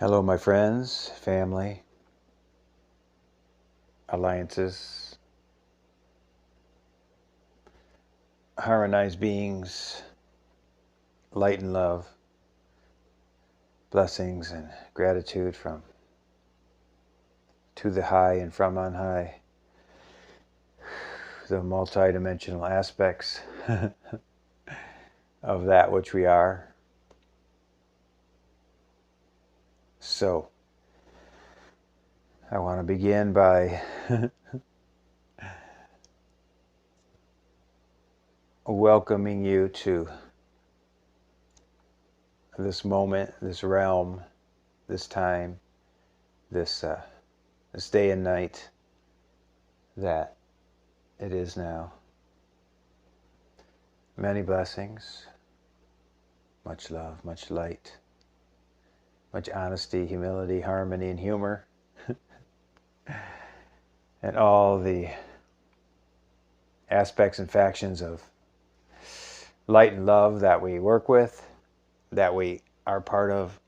Hello, my friends, family, alliances, harmonized beings, light and love, blessings and gratitude from to the high and from on high, the multi-dimensional aspects of that which we are. So, I want to begin by welcoming you to this moment, this realm, this time, this day and night that it is now. Many blessings, much love, much light, much honesty, humility, harmony, and humor, and all the aspects and factions of light and love that we work with, that we are part of,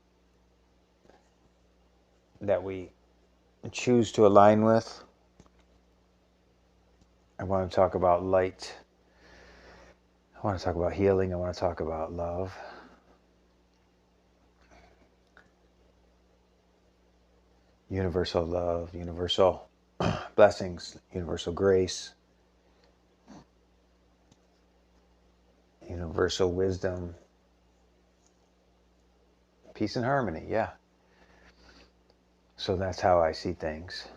that we choose to align with. I want to talk about light. I want to talk about healing. I want to talk about love. Universal love, universal blessings, universal grace, universal wisdom, peace and harmony, yeah. So that's how I see things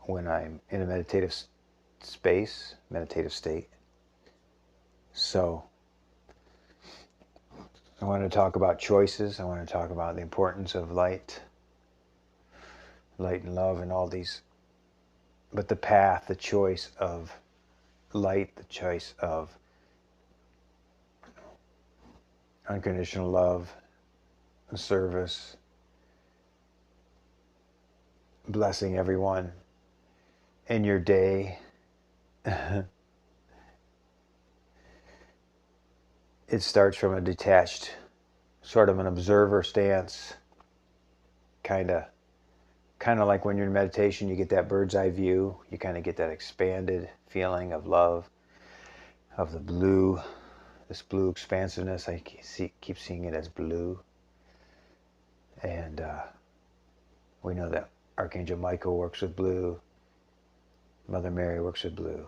when I'm in a meditative space, meditative state. So I want to talk about choices. I want to talk about the importance of light and love and all these. But the path, the choice of light, the choice of unconditional love, service, blessing everyone in your day. It starts from a detached, sort of an observer stance, kind of like when you're in meditation, you get that bird's eye view. You kind of get that expanded feeling of love, of the blue, this blue expansiveness. I keep seeing it as blue. And we know that Archangel Michael works with blue. Mother Mary works with blue.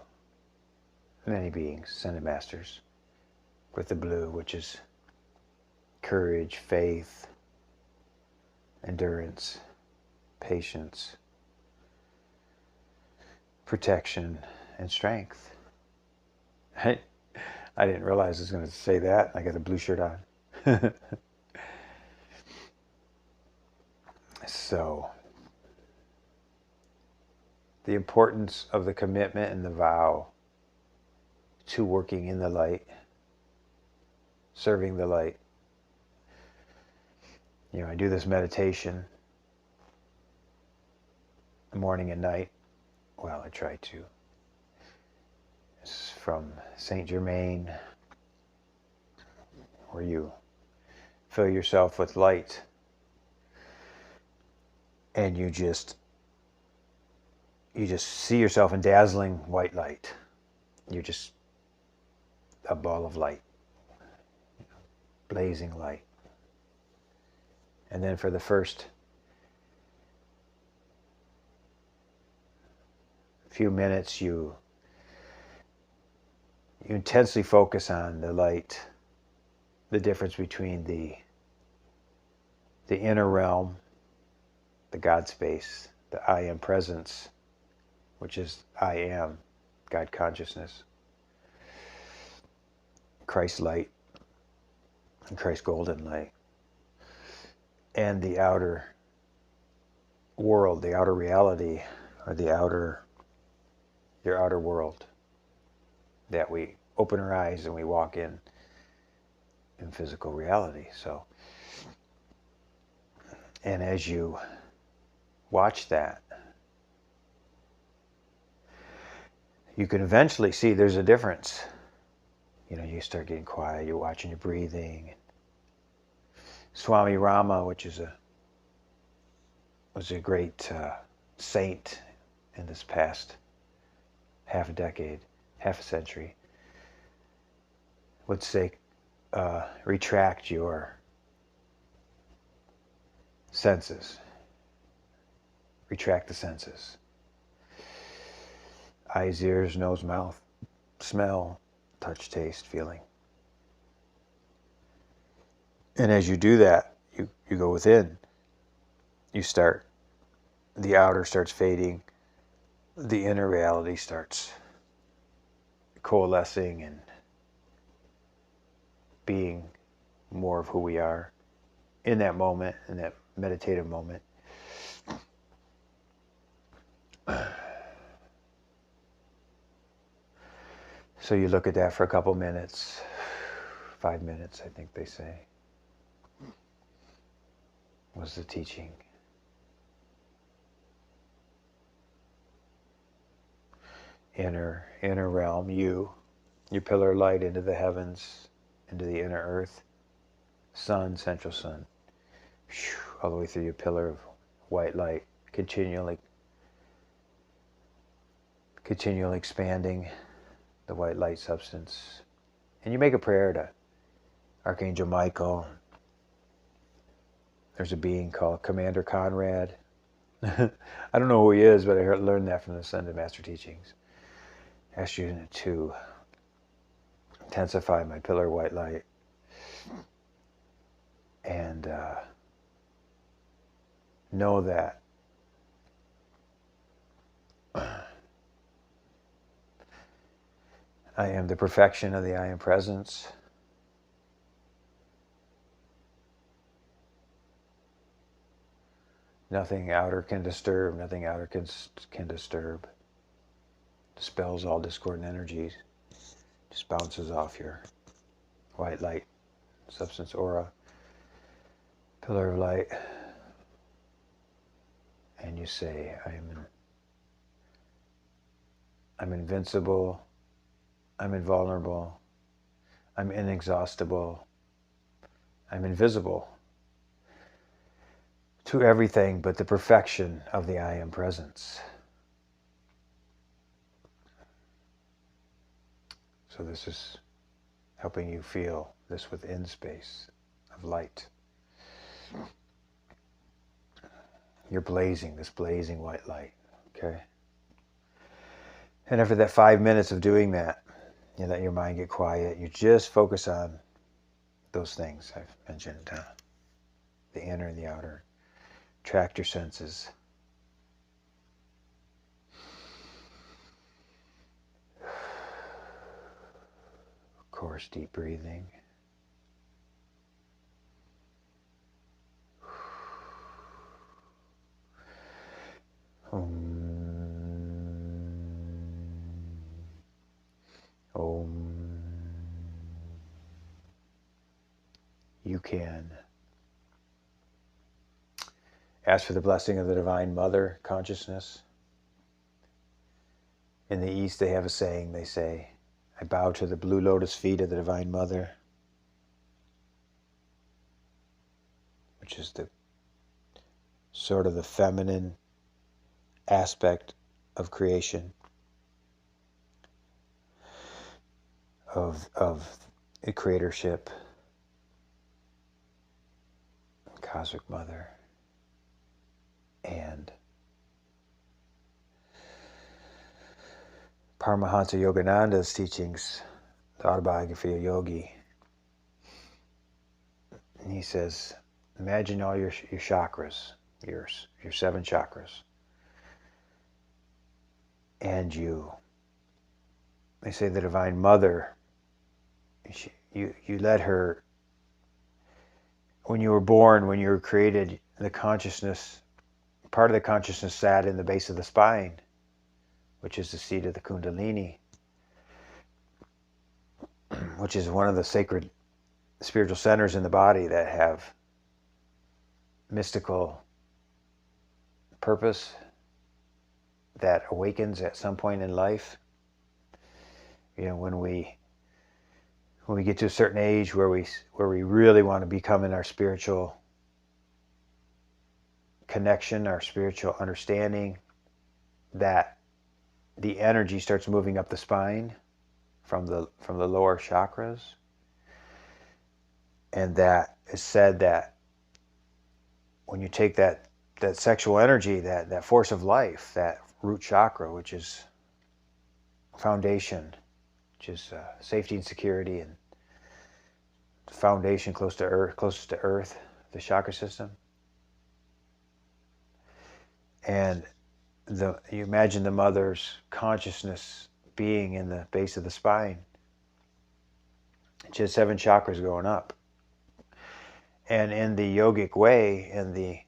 Many beings, ascended masters, with the blue, which is courage, faith, endurance, patience, protection, and strength. I didn't realize I was going to say that. I got a blue shirt on. So, the importance of the commitment and the vow to working in the light, serving the light. You know, I do this meditation morning and night. Well, I try to. It's from Saint Germain, where you fill yourself with light and you just see yourself in dazzling white light. You're just a ball of light, blazing light. And then for the first few minutes, you intensely focus on the light, the difference between the inner realm, the God space, the I am presence, which is I am, God consciousness, Christ light, and Christ golden light, and the outer world, the outer reality, or your outer world, that we open our eyes and we walk in physical reality. So, and as you watch that, you can eventually see there's a difference. You know, you start getting quiet, you're watching your breathing. Swami Rama, which is a was a great saint in this past half a decade, half a century, would say, retract your senses. Retract the senses. Eyes, ears, nose, mouth, smell, touch, taste, feeling. And as you do that, you go within. You start, the outer starts fading. The inner reality starts coalescing and being more of who we are in that moment, in that meditative moment. So you look at that for a couple minutes, 5 minutes, I think they say, was the teaching. Inner realm, you pillar of light into the heavens, into the inner earth, sun, central sun, all the way through your pillar of white light, continually expanding the white light substance. And you make a prayer to Archangel Michael. There's a being called Commander Conrad. I don't know who he is, but I learned that from the Ascended Master Teachings. Ask you to intensify my pillar of white light and know that I am the perfection of the I Am Presence. Nothing outer can disturb, nothing outer can disturb. Dispels all discordant energies. Just bounces off your white light, substance aura, pillar of light. And you say, I'm invincible, I'm invulnerable, I'm inexhaustible, I'm invisible to everything but the perfection of the I Am Presence. So this is helping you feel this within space of light. You're blazing, this blazing white light, okay? And after that 5 minutes of doing that, you let your mind get quiet. You just focus on those things I've mentioned, the inner and the outer. Tract your senses. Of course, deep breathing. Om. You can ask for the blessing of the Divine Mother Consciousness. In the East, they have a saying. They say, I bow to the blue lotus feet of the Divine Mother, which is the sort of the feminine aspect of creation, of a creatorship, Cosmic Mother, and Paramahansa Yogananda's teachings, the Autobiography of Yogi. And he says, imagine all your chakras, your 7 chakras, and you. They say the Divine Mother, you let her, when you were born, when you were created, the consciousness, part of the consciousness sat in the base of the spine, which is the seat of the Kundalini, which is one of the sacred spiritual centers in the body that have mystical purpose that awakens at some point in life. You know, when we get to a certain age where we really want to become in our spiritual connection, our spiritual understanding, that the energy starts moving up the spine from the lower chakras. And that is said that when you take that sexual energy, that force of life, that root chakra, which is foundation, which is safety and security, and the foundation closest to earth, the chakra system. And you imagine the mother's consciousness being in the base of the spine. She has 7 chakras going up. And in the yogic way, in the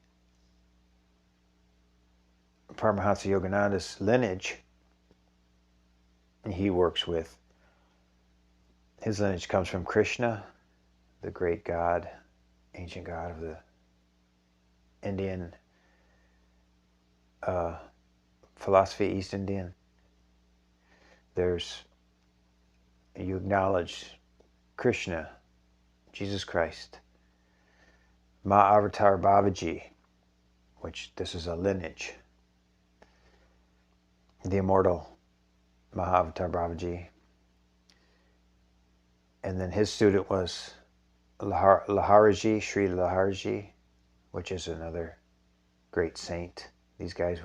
Paramahansa Yogananda's lineage, he works with, his lineage comes from Krishna, the great god, ancient god of the Indian philosophy, East Indian. You acknowledge Krishna, Jesus Christ, Mahavatar Babaji, which this is a lineage, the immortal Mahavatar Babaji. And then his student was Laharaji, Sri Laharaji, which is another great saint. These guys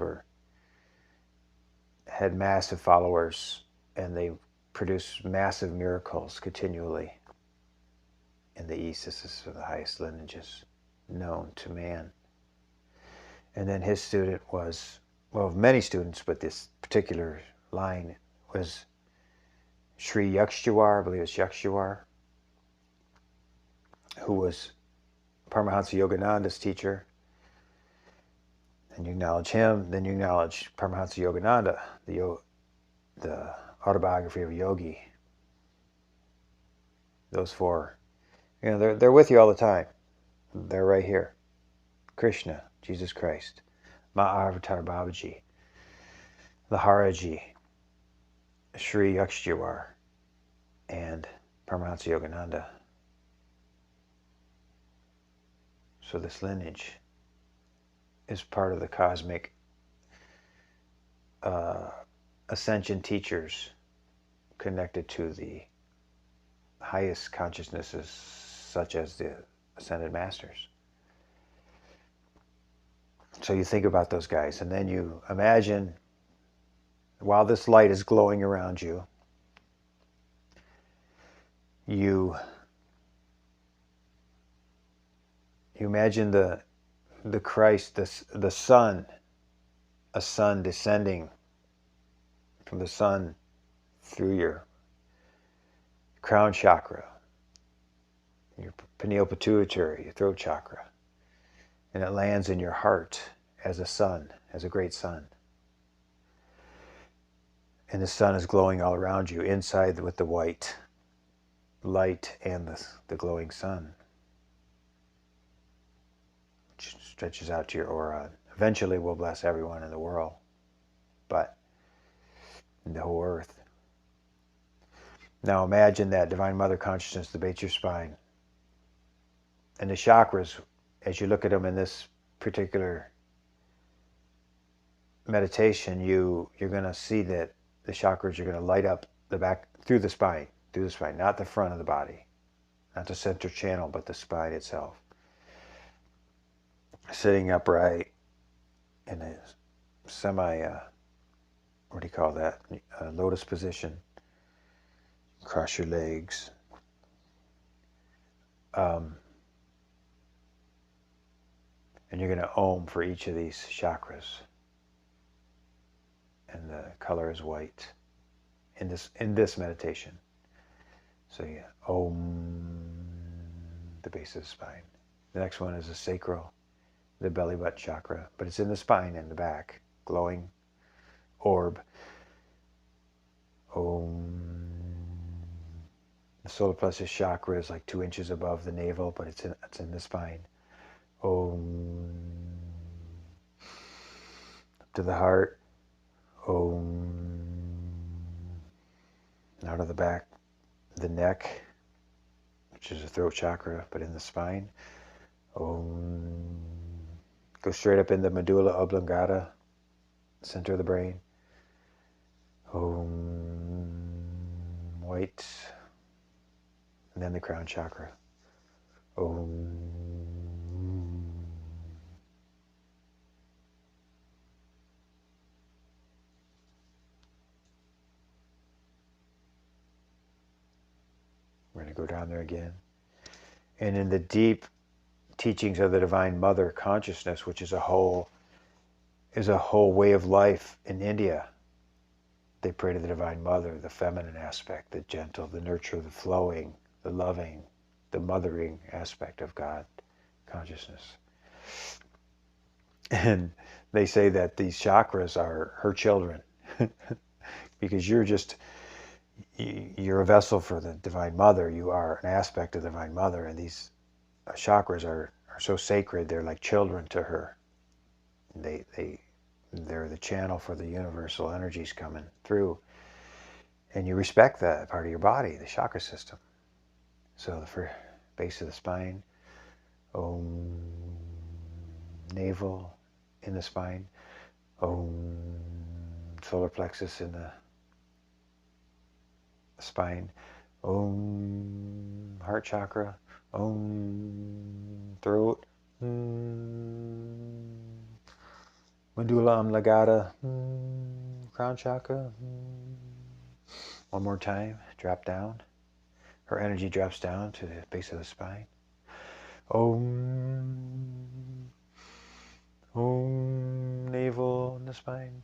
had massive followers, and they produced massive miracles continually in the East. This is the highest lineages known to man. And then his student was, well, many students, but this particular line was Sri Yukteswar, I believe it's Yukteswar, who was Paramahansa Yogananda's teacher. And you acknowledge him, then you acknowledge Paramahansa Yogananda, the autobiography of a yogi. Those 4, they're with you all the time. They're right here. Krishna, Jesus Christ, Mahavatar Babaji, Laharaji, Sri Yukteswar, and Paramahansa Yogananda. So this lineage is part of the cosmic ascension teachers connected to the highest consciousnesses, such as the ascended masters. So you think about those guys, and then you imagine, while this light is glowing around you, you imagine the Christ, the sun, a sun descending from the sun through your crown chakra, your pineal pituitary, your throat chakra, and it lands in your heart as a sun, as a great sun. And the sun is glowing all around you, inside with the white light and the glowing sun, which stretches out to your aura. Eventually will bless everyone in the world, but in the whole earth. Now imagine that Divine Mother Consciousness, the base of your spine. And the chakras, as you look at them in this particular meditation, you're going to see that the chakras are going to light up the back, through the spine, not the front of the body, not the center channel, but the spine itself. Sitting upright in a what do you call that? Lotus position. Cross your legs. And you're going to Om for each of these chakras. And the color is white in this meditation. So yeah, Om, the base of the spine. The next one is the sacral, the belly button chakra, but it's in the spine, in the back, glowing orb. Om. The solar plexus chakra is like 2 inches above the navel, but it's in the spine. Om. Up to the heart. Om. Out of the back, the neck, which is the throat chakra, but in the spine. Om. Go straight up in the medulla oblongata, center of the brain. White. And then the crown chakra. We're going to go down there again. And in the deep teachings of the Divine Mother consciousness, which is a whole way of life in India, they pray to the Divine Mother, the feminine aspect, the gentle, the nurture, the flowing, the loving, the mothering aspect of God consciousness. And they say that these chakras are her children because you're a vessel for the Divine Mother. You are an aspect of the Divine Mother, and these chakras are so sacred. They're like children to her. They're the channel for the universal energies coming through. And you respect that part of your body, the chakra system. So the base of the spine, navel in the spine, solar plexus in the spine, heart chakra, throat, medulla oblongata, crown chakra. One more time, drop down. Her energy drops down to the base of the spine. Navel in the spine.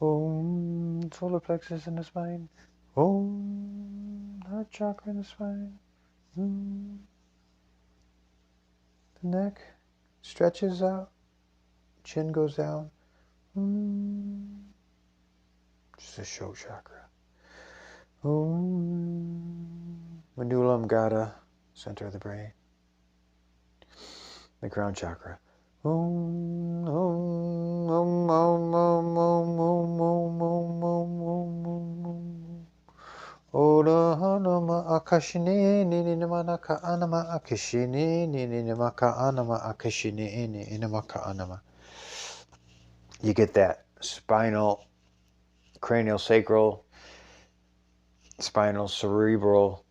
Solar plexus in the spine. Heart chakra in the spine. The neck stretches out. Chin goes down. Just a show chakra. Medulla oblongata, center of the brain. The crown chakra. Oda hanama akashini ninamanaka anama akashini ninamaka anama akashini inamaka anama. You get that spinal, cranial, sacral, spinal, cerebral,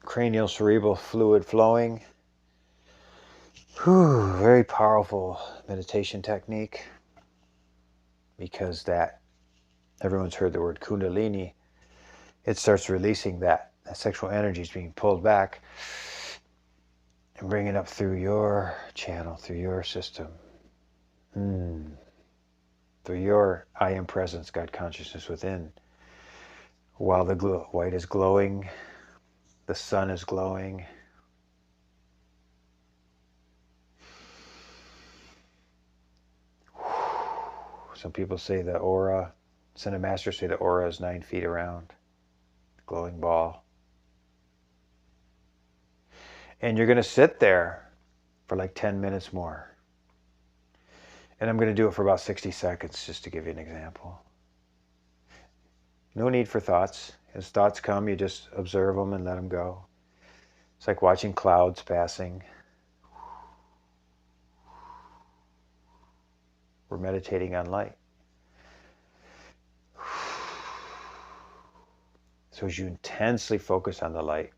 cranial, cerebral fluid flowing. Very powerful meditation technique, because that, everyone's heard the word kundalini. It starts releasing that sexual energy is being pulled back and bring it up through your channel, through your system, through your I am presence, God consciousness within. While the white is glowing, the sun is glowing. Some people say the aura, Ascended Masters say the aura is 9 feet around, glowing ball. And you're going to sit there for like 10 minutes more. And I'm going to do it for about 60 seconds just to give you an example. No need for thoughts. As thoughts come, you just observe them and let them go. It's like watching clouds passing. We're meditating on light. So as you intensely focus on the light,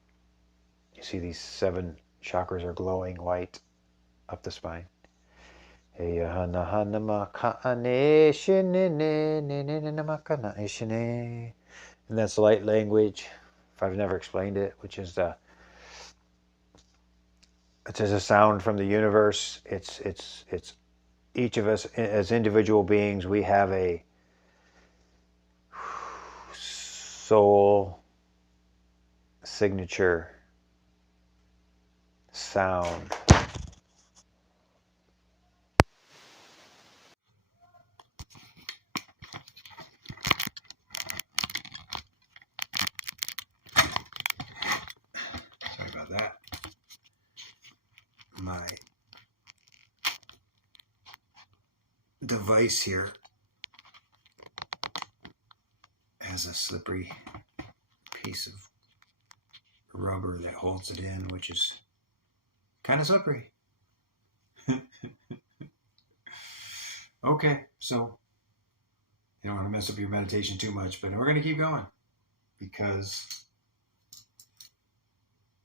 you see these 7 chakras are glowing white up the spine. And that's light language, if I've never explained it, which is it's a sound from the universe. It's each of us as individual beings, we have a soul signature sound. Sorry about that. My device here has a slippery piece of rubber that holds it in, which is kind of slippery. Okay, so you don't want to mess up your meditation too much, but we're going to keep going because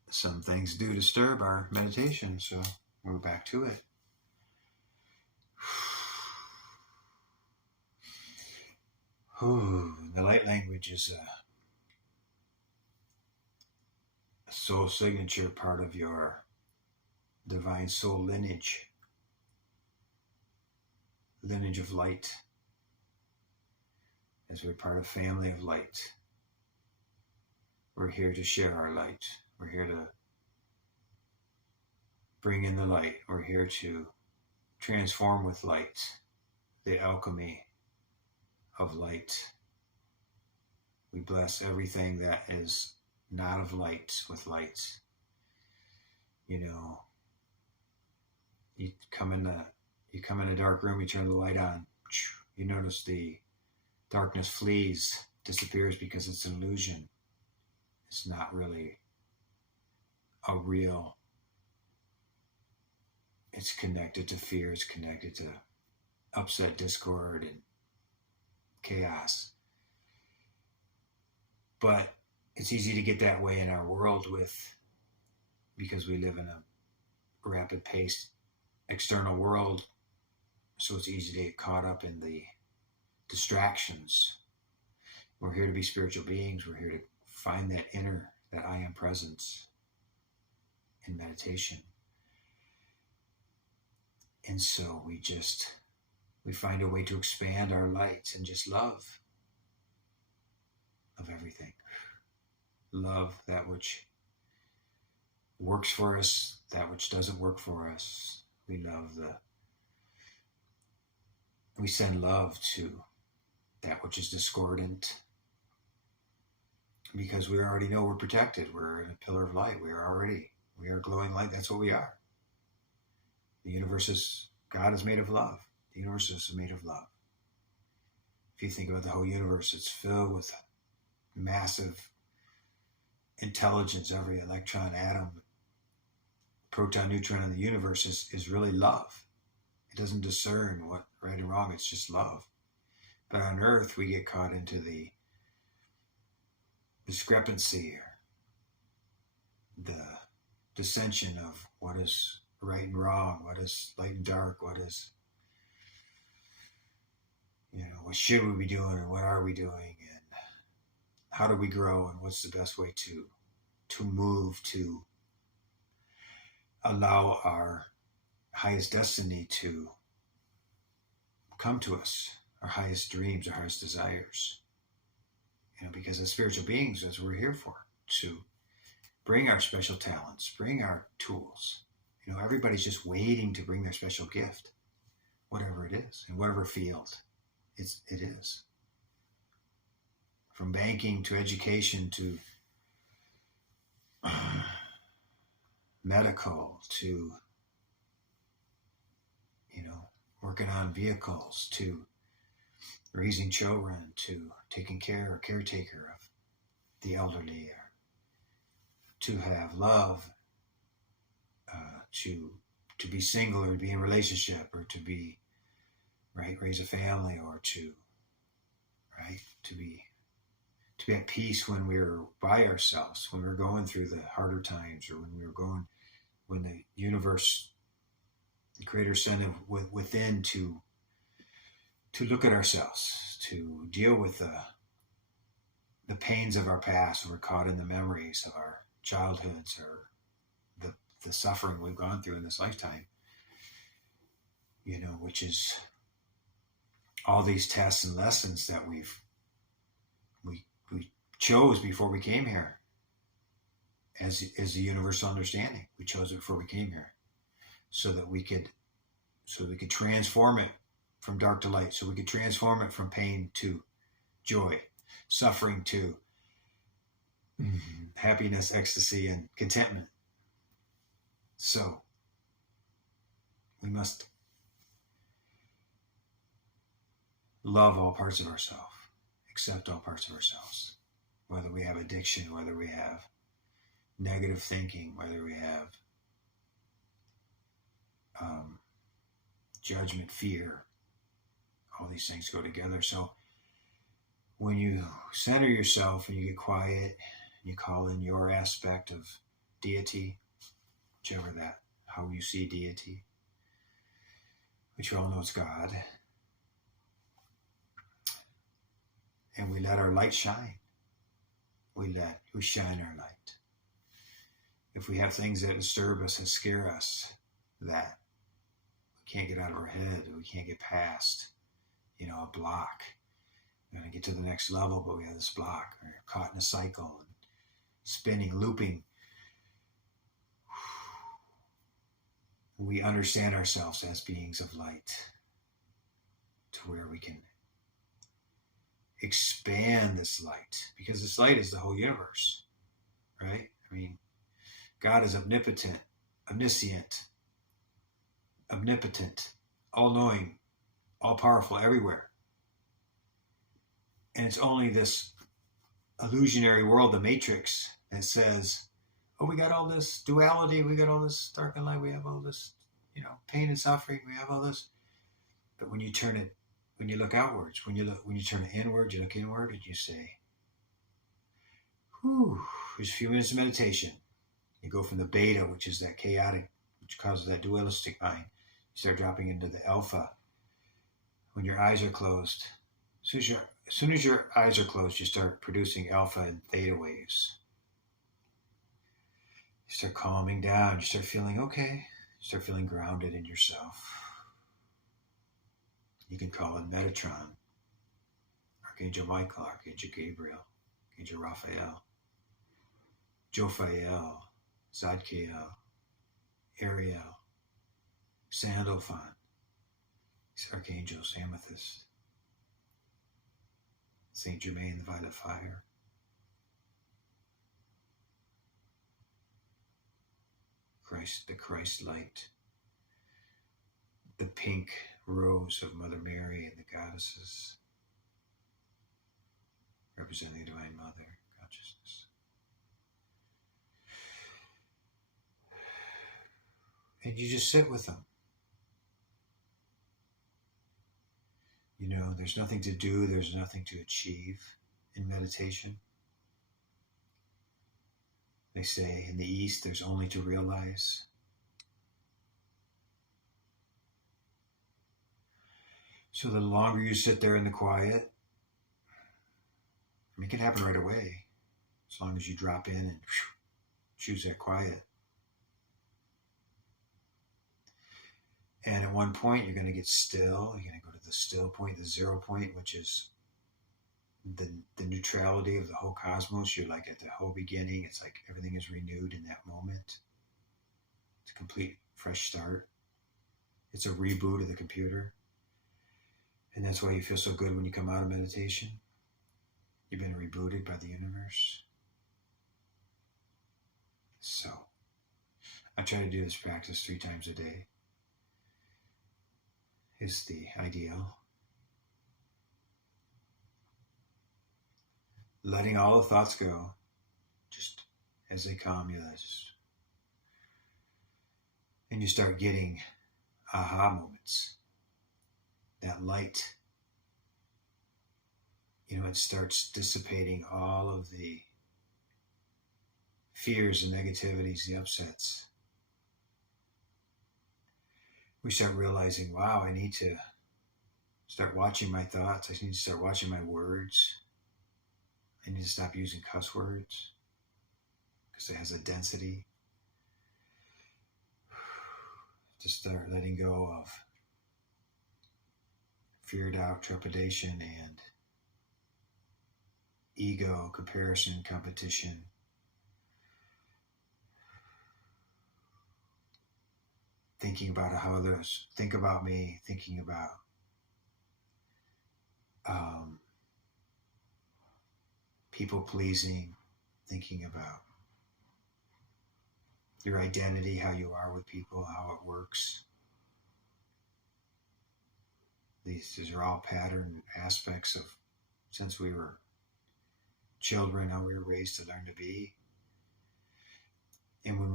some things do disturb our meditation. So we're back to it. The light language is a soul signature, part of your divine soul lineage of light, as we're part of family of light. We're here to share our light. We're here to bring in the light. We're here to transform with light, the alchemy of light. We bless everything that is not of light with light. You know, you come in a dark room, you turn the light on, you notice the darkness flees, disappears, because it's an illusion. It's not really a real. It's connected to fear. It's connected to upset, discord, and chaos. But it's easy to get that way in our world because we live in a rapid-paced external world. So it's easy to get caught up in the distractions. We're here to be spiritual beings. We're here to find that I am presence in meditation. And so we find a way to expand our light and just love everything. Love that which works for us, that which doesn't work for us. We send love to that which is discordant, because we already know we're protected. We're in a pillar of light. We are glowing light. That's what we are. God is made of love. The universe is made of love. If you think about the whole universe, it's filled with massive intelligence. Every electron, atom, proton, neutron in the universe is really love. It doesn't discern what right and wrong. It's just love. But on Earth, we get caught into the discrepancy, or the dissension of what is right and wrong, what is light and dark, what should we be doing, and what are we doing, and how do we grow, and what's the best way to move to allow our highest destiny to come to us, our highest dreams, our highest desires. Because as spiritual beings, that's what we're here for, to bring our special talents, bring our tools. Everybody's just waiting to bring their special gift, whatever it is, in whatever field it is. From banking to education to medical to, working on vehicles, to raising children, to taking care or caretaker of the elderly, or to have love, to be single, or to be in a relationship, or to be raise a family, or to be at peace when we're by ourselves, when we're going through the harder times, or when the universe, the Creator sent it within to look at ourselves, to deal with the pains of our past, when we're caught in the memories of our childhoods, or the suffering we've gone through in this lifetime, which is all these tests and lessons that we chose before we came here, as the universal understanding. We chose it before we came here, so that we could transform it from dark to light, so we could transform it from pain to joy, suffering to happiness, ecstasy, and contentment. So we must love all parts of ourselves, accept all parts of ourselves, whether we have addiction, whether we have negative thinking, whether we have judgment, fear. All these things go together. So when you center yourself and you get quiet, you call in your aspect of deity, whichever that, how you see deity, which you all know is God, and we let our light shine. We shine our light. If we have things that disturb us and scare us, that we can't get out of our head, we can't get past, a block. We're going to get to the next level, but we have this block. We're caught in a cycle and spinning, looping. We understand ourselves as beings of light to where we can expand this light, because this light is the whole universe, right? I mean, God is omnipotent, omniscient, omnipotent, all-knowing, all-powerful, everywhere. And it's only this illusionary world, the matrix, that says, oh, we got all this duality, we got all this dark and light, we have all this, pain and suffering, we have all this. But when you look outwards, when you turn it inward, you look inward and you say, whew, there's a few minutes of meditation. You go from the beta, which is that chaotic, which causes that dualistic mind. You start dropping into the alpha. When your eyes are closed, as soon as your eyes are closed, you start producing alpha and theta waves. You start calming down. You start feeling okay. You start feeling grounded in yourself. You can call it Metatron, Archangel Michael, Archangel Gabriel, Archangel Raphael, Jophiel, Zadkiel, Ariel, Sandalphon, these archangels, Amethyst, Saint Germain, the Violet Fire, Christ, the Christ light, the pink rose of Mother Mary and the goddesses, representing the Divine Mother consciousness. And you just sit with them. There's nothing to do, there's nothing to achieve in meditation. They say in the East, there's only to realize. So the longer you sit there in the quiet, it can happen right away, as long as you drop in and choose that quiet. And at one point, you're going to get still. You're going to go to the still point, the 0 point, which is the neutrality of the whole cosmos. You're like at the whole beginning. It's like everything is renewed in that moment. It's a complete fresh start. It's a reboot of the computer. And that's why you feel so good when you come out of meditation. You've been rebooted by the universe. So, I try to do this practice 3 times a day. Is the ideal. Letting all the thoughts go, just as they come, and you start getting aha moments. That light, it starts dissipating all of the fears and negativities, the upsets. We start realizing, wow, I need to start watching my thoughts. I need to start watching my words. I need to stop using cuss words because it has a density. To start letting go of fear, doubt, trepidation, and ego, comparison, competition. Thinking about how others think about me, thinking about people pleasing, thinking about your identity, how you are with people, how it works. These are all pattern aspects of since we were children, how we were raised to learn to be. And when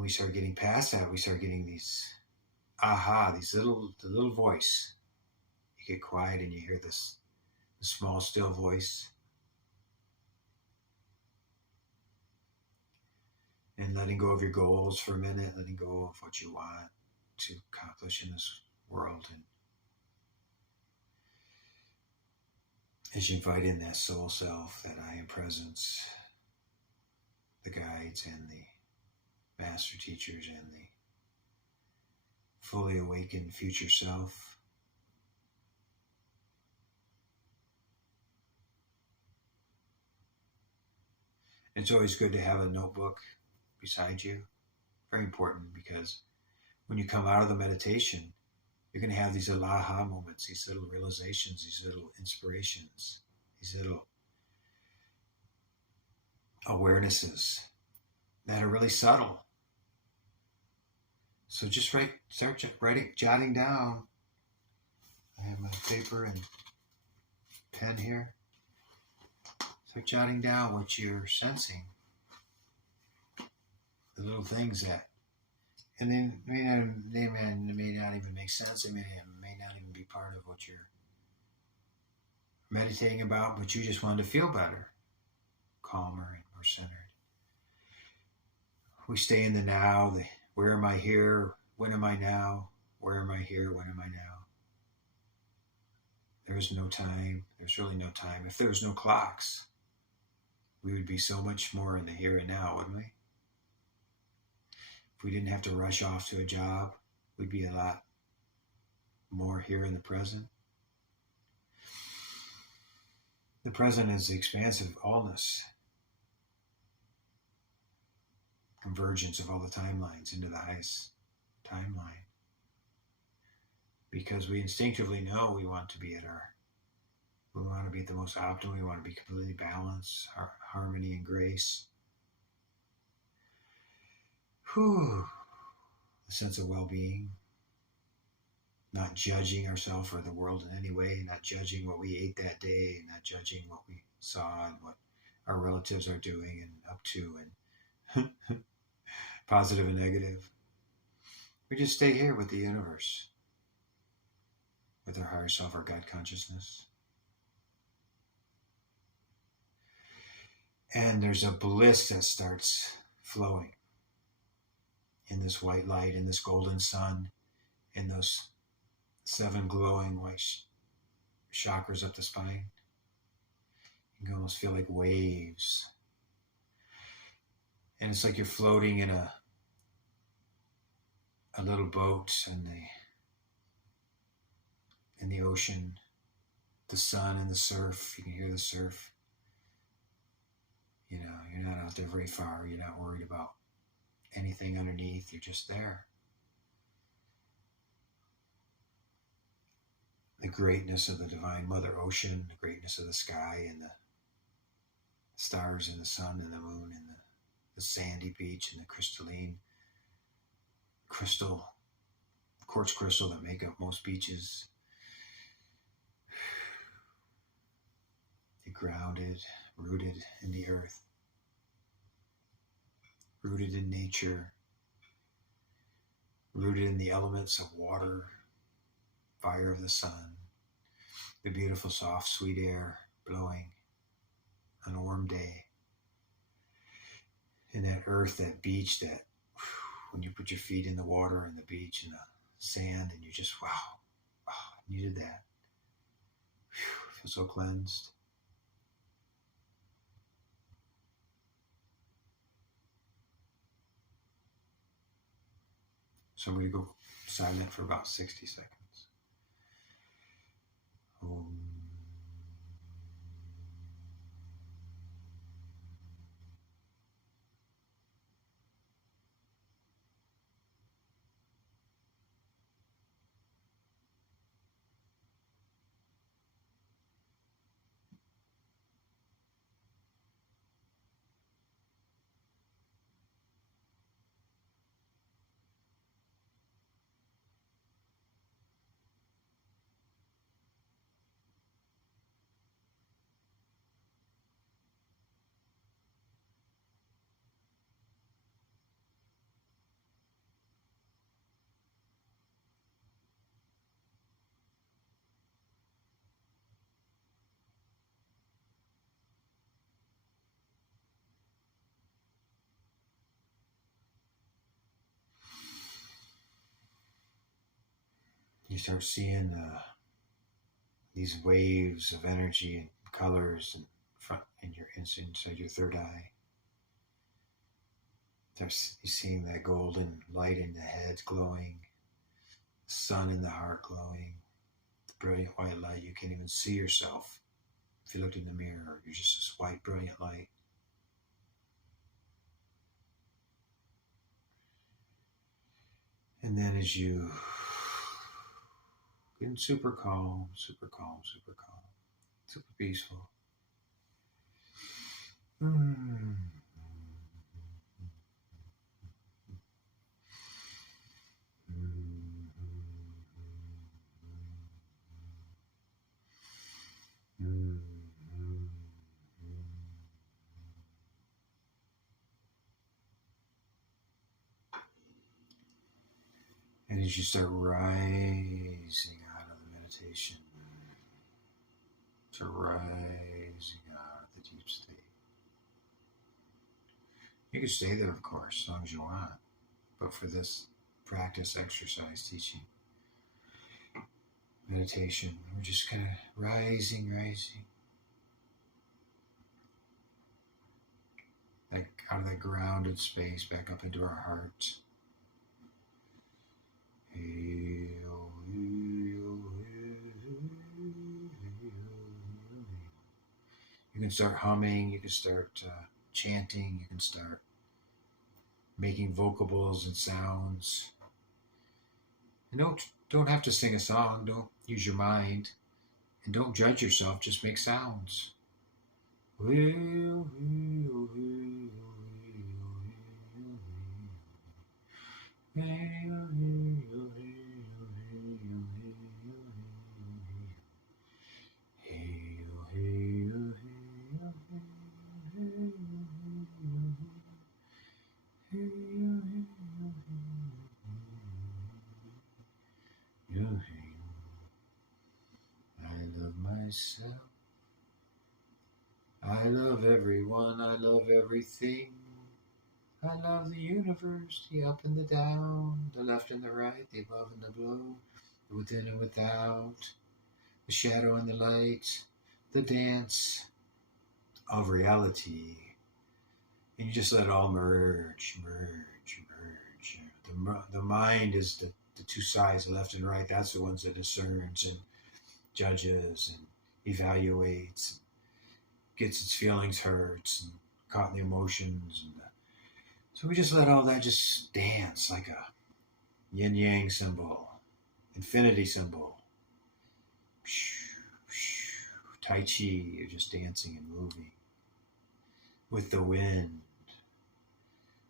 we start getting past that, we start getting these aha, the little voice. You get quiet and you hear this small, still voice. And letting go of your goals for a minute, letting go of what you want to accomplish in this world. And as you invite in that soul self, that I am presence, the guides and the master teachers and the fully awakened future self, it's always good to have a notebook beside you. Very important, because when you come out of the meditation, you're going to have these little aha moments, these little realizations, these little inspirations, these little awarenesses that are really subtle. So just start writing, jotting down. I have my paper and pen here. Start jotting down what you're sensing, the little things that, and then they may not even make sense. They may not even be part of what you're meditating about, but you just want to feel better, calmer, and more centered. We stay in the now. Where am I here? When am I now? Where am I here? When am I now? There is no time. There's really no time. If there was no clocks, we would be so much more in the here and now, wouldn't we? If we didn't have to rush off to a job, we'd be a lot more here in the present. The present is the expansive allness, convergence of all the timelines into the highest timeline. Because we instinctively know we want to be at the most optimal, we want to be completely balanced, harmony and grace. A sense of well-being, not judging ourselves or the world in any way, not judging what we ate that day, not judging what we saw and what our relatives are doing and up to, and positive and negative. We just stay here with the universe, with our higher self, our God consciousness. And there's a bliss that starts flowing in this white light, in this golden sun, in those 7 glowing white chakras up the spine. You can almost feel like waves. And it's like you're floating in a little boat in the ocean, the sun and the surf. You can hear the surf. You know, you're not out there very far. You're not worried about anything underneath. You're just there. The greatness of the divine Mother Ocean, the greatness of the sky and the stars and the sun and the moon and the sandy beach and the crystalline quartz crystal that make up most beaches. You're grounded, rooted in the earth, rooted in nature, rooted in the elements of water, fire of the sun, the beautiful, soft, sweet air blowing on a warm day. And that earth, that beach, that when you put your feet in the water and the beach and the sand and you just, wow, I needed that. I feel so cleansed. So I'm going to go silent for about 60 seconds. Om. You start seeing these waves of energy and colors and front in your inside your third eye. You're seeing that golden light in the head glowing, the sun in the heart glowing, the brilliant white light. You can't even see yourself. If you looked in the mirror, you're just this white, brilliant light. And then as you get super calm, super calm, super calm, super peaceful. And as you start rising out of the meditation, start rising out of the deep state. You can stay there, of course, as long as you want. But for this practice, exercise, teaching, meditation, we're just kind of rising. Like out of that grounded space back up into our hearts. You can start humming, you can start chanting, you can start making vocables and sounds. And don't have to sing a song, don't use your mind, and don't judge yourself, just make sounds. I love myself. I love everyone. I love everything. I love the universe, the up and the down, the left and the right, the above and the below, the within and without, the shadow and the light, the dance of reality. And you just let it all merge. The mind is the two sides, the left and right. That's the ones that discerns and judges and evaluates, gets its feelings hurt and caught in the emotions. And so we just let all that just dance like a yin-yang symbol, infinity symbol. Tai Chi, you're just dancing and moving with the wind,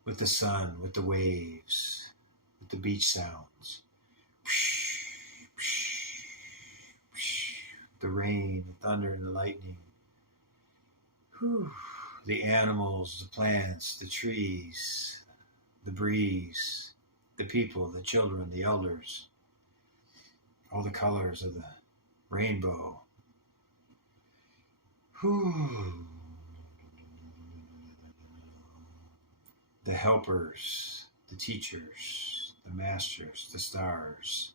with the sun, with the waves, with the beach sounds, the rain, the thunder, and the lightning. The animals, the plants, the trees, the breeze, the people, the children, the elders, all the colors of the rainbow. The helpers, the teachers, the masters, the stars,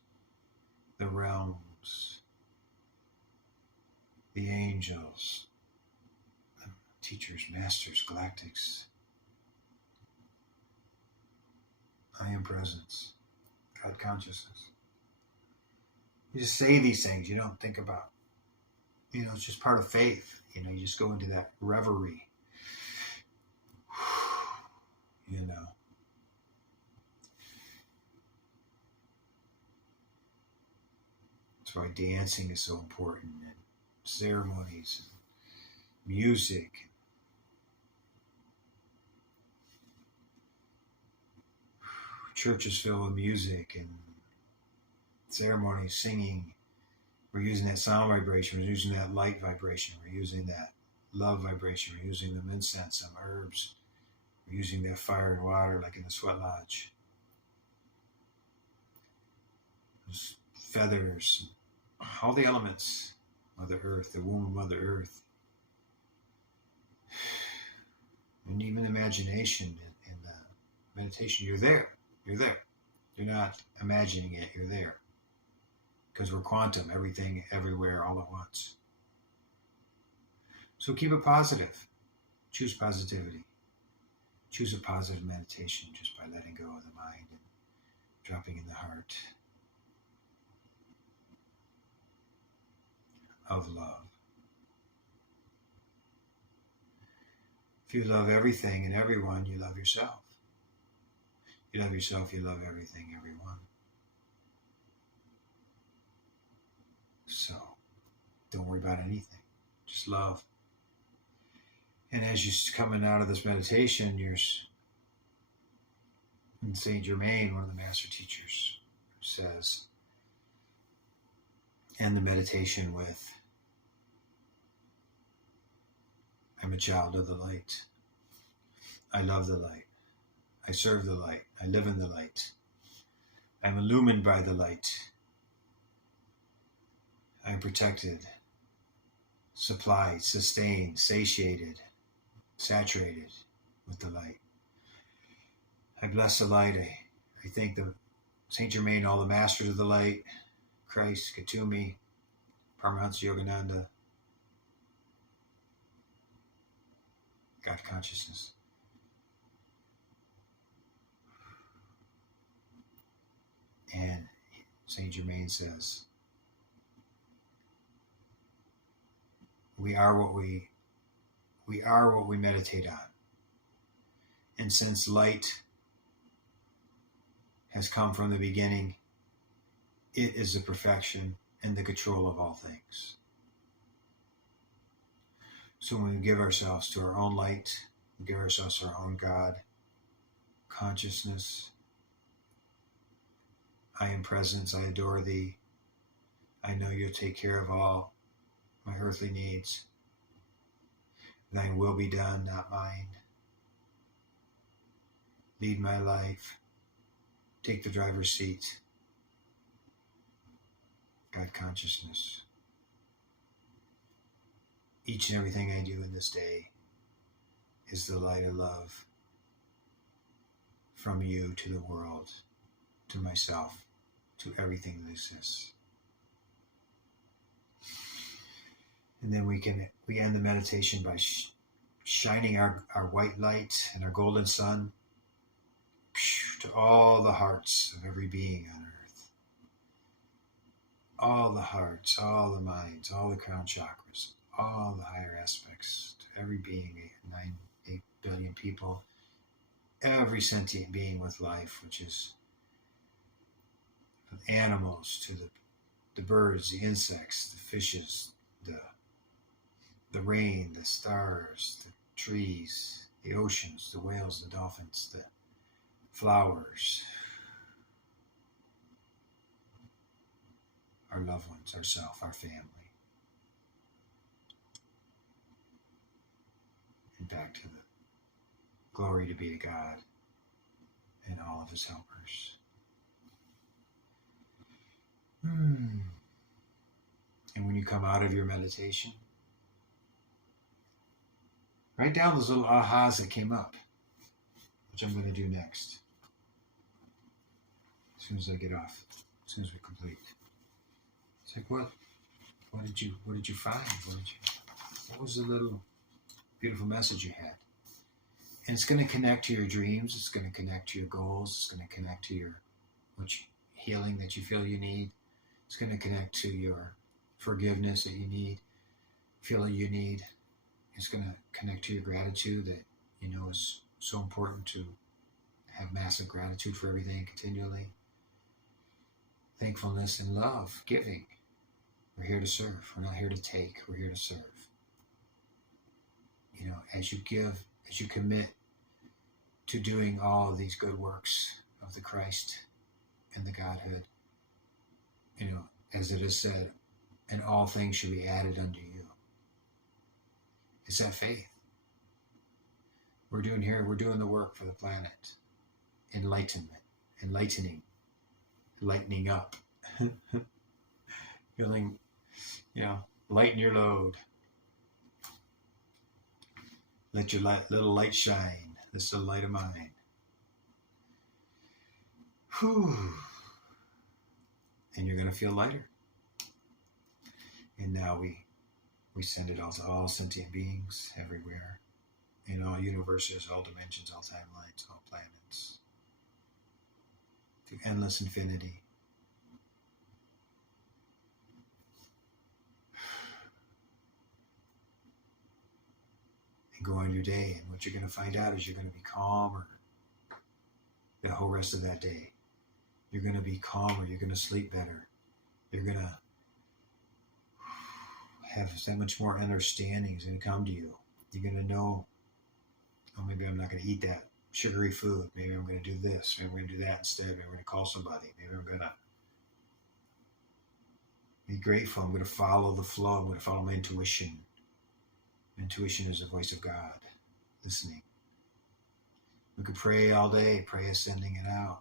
the realms, the angels, the teachers, masters, galactics. I am presence, God consciousness. You just say these things, you don't think about, it's just part of faith. You just go into that reverie. That's why dancing is so important, and ceremonies, and music. Churches filled with music and ceremonies, singing. We're using that sound vibration, we're using that light vibration, we're using that love vibration, we're using them incense, some herbs, we're using that fire and water like in the sweat lodge. Those feathers, all the elements, Mother Earth, the womb of Mother Earth. And even imagination in the meditation, you're there. You're not imagining it, you're there. because we're quantum, everything, everywhere, all at once. So keep it positive. Choose positivity. Choose a positive meditation just by letting go of the mind and dropping in the heart of love. If you love everything and everyone, you love yourself. You love yourself, you love everything, everyone. So, don't worry about anything. Just love. And as you're coming out of this meditation, you're in Saint Germain, one of the master teachers, says, end the meditation with, I'm a child of the light. I love the light. I serve the light. I live in the light. I'm illumined by the light. I am protected, supplied, sustained, satiated, saturated with the light. I bless the light. I thank the Saint Germain, all the masters of the light, Christ, Katumi, Paramahansa Yogananda, God consciousness. And Saint Germain says, we are what we meditate on. And since light has come from the beginning, it is the perfection and the control of all things. So when we give ourselves to our own light, we give ourselves to our own God, consciousness, I am presence, I adore thee. I know you'll take care of all my earthly needs. Thine will be done, not mine. Lead my life. Take the driver's seat. God consciousness. Each and everything I do in this day is the light of love from you to the world, to myself, to everything that exists. And then we end the meditation by shining our white light and our golden sun to all the hearts of every being on earth. All the hearts, all the minds, all the crown chakras, all the higher aspects, to every being, 8 billion people, every sentient being with life, which is from animals to the birds, the insects, the fishes, the rain, the stars, the trees, the oceans, the whales, the dolphins, the flowers, our loved ones, ourself, our family. And back to the glory to be to God and all of his helpers. And when you come out of your meditation, write down those little ahas that came up, which I'm going to do next. As soon as I get off, as soon as we complete. It's like, what did you find? What was the little beautiful message you had? And it's going to connect to your dreams. It's going to connect to your goals. It's going to connect to your healing that you feel you need. It's going to connect to your forgiveness that you feel you need. It's going to connect to your gratitude that you know is so important to have massive gratitude for everything continually. Thankfulness and love, giving. We're here to serve. We're not here to take. We're here to serve. You know, as you give, as you commit to doing all of these good works of the Christ and the Godhood, you know, as it is said, and all things should be added unto you. It's that faith. We're doing the work for the planet. Enlightenment, enlightening, lightening up. Feeling, lighten your load. Let your little light shine. This is the light of mine. Whew. And you're going to feel lighter. And now we send it all to all sentient beings everywhere, in all universes, all dimensions, all timelines, all planets, through endless infinity. And go on your day, and what you're going to find out is you're going to be calmer the whole rest of that day. You're going to be calmer. You're going to sleep better. You're going to have so much more understanding is going to come to you. You're going to know, oh, maybe I'm not going to eat that sugary food. Maybe I'm going to do this. Maybe I'm going to do that instead. Maybe I'm going to call somebody. Maybe I'm going to be grateful. I'm going to follow the flow. I'm going to follow my intuition. Intuition is the voice of God, listening. We could pray all day. Pray is sending it out.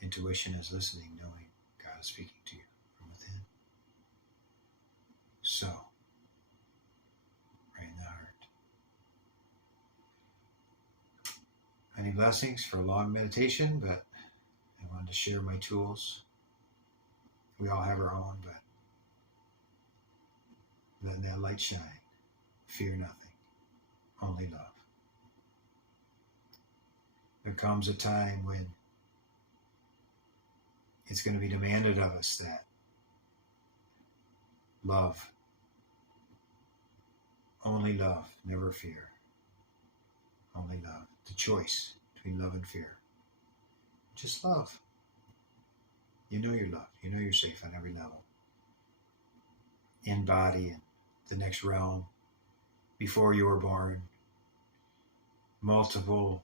Intuition is listening, knowing God is speaking to you from within. So, right in the heart. Many blessings for a long meditation, but I wanted to share my tools. We all have our own, but letting that light shine. Fear nothing, only love. There comes a time when it's going to be demanded of us that love, only love, never fear. Only love. The choice between love and fear. Just love. You know you're loved. You know you're safe on every level. In body and the next realm. Before you were born. Multiple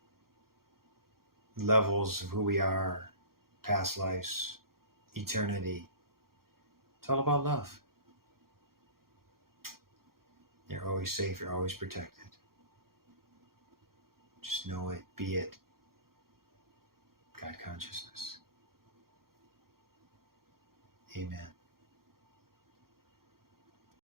levels of who we are. Past lives. Eternity. It's all about love. You're always safe. You're always protected. Just know it. Be it. God consciousness. Amen.